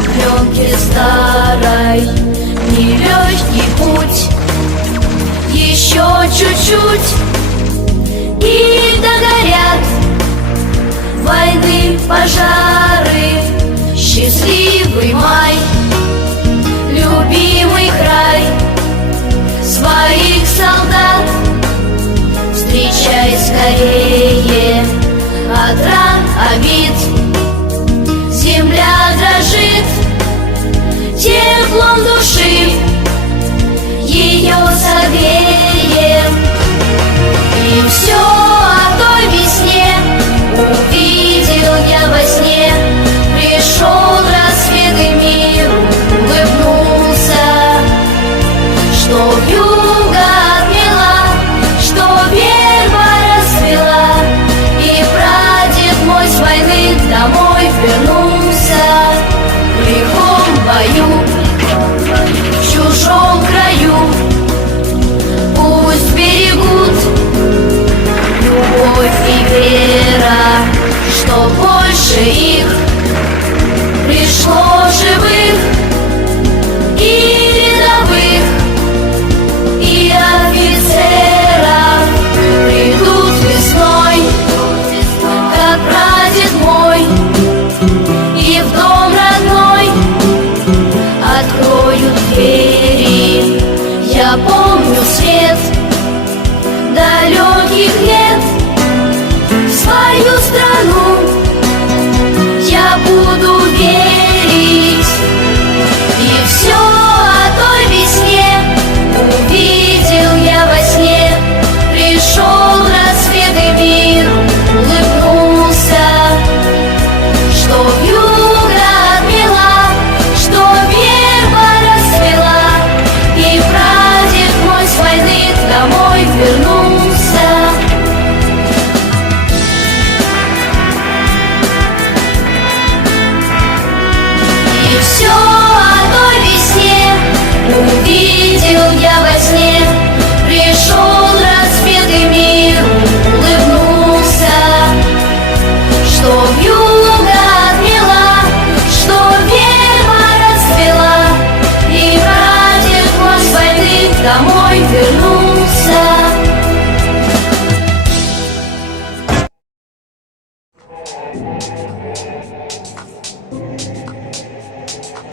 на пленке старой. Нелегкий путь, еще чуть-чуть, и догорят войны, пожары. Счастливый май, любимый край, своих солдат встречай скорее. От ран, обид земля дрожит, теплом души ее согреем. И все о той весне увидел я во сне. Пришел рассвет и мир улыбнулся, что вьюга отмела, что верба расцвела, и прадед мой с войны домой вернулся. В лихом бою, в чужом краю, пусть берегут любовь и вера, что больше их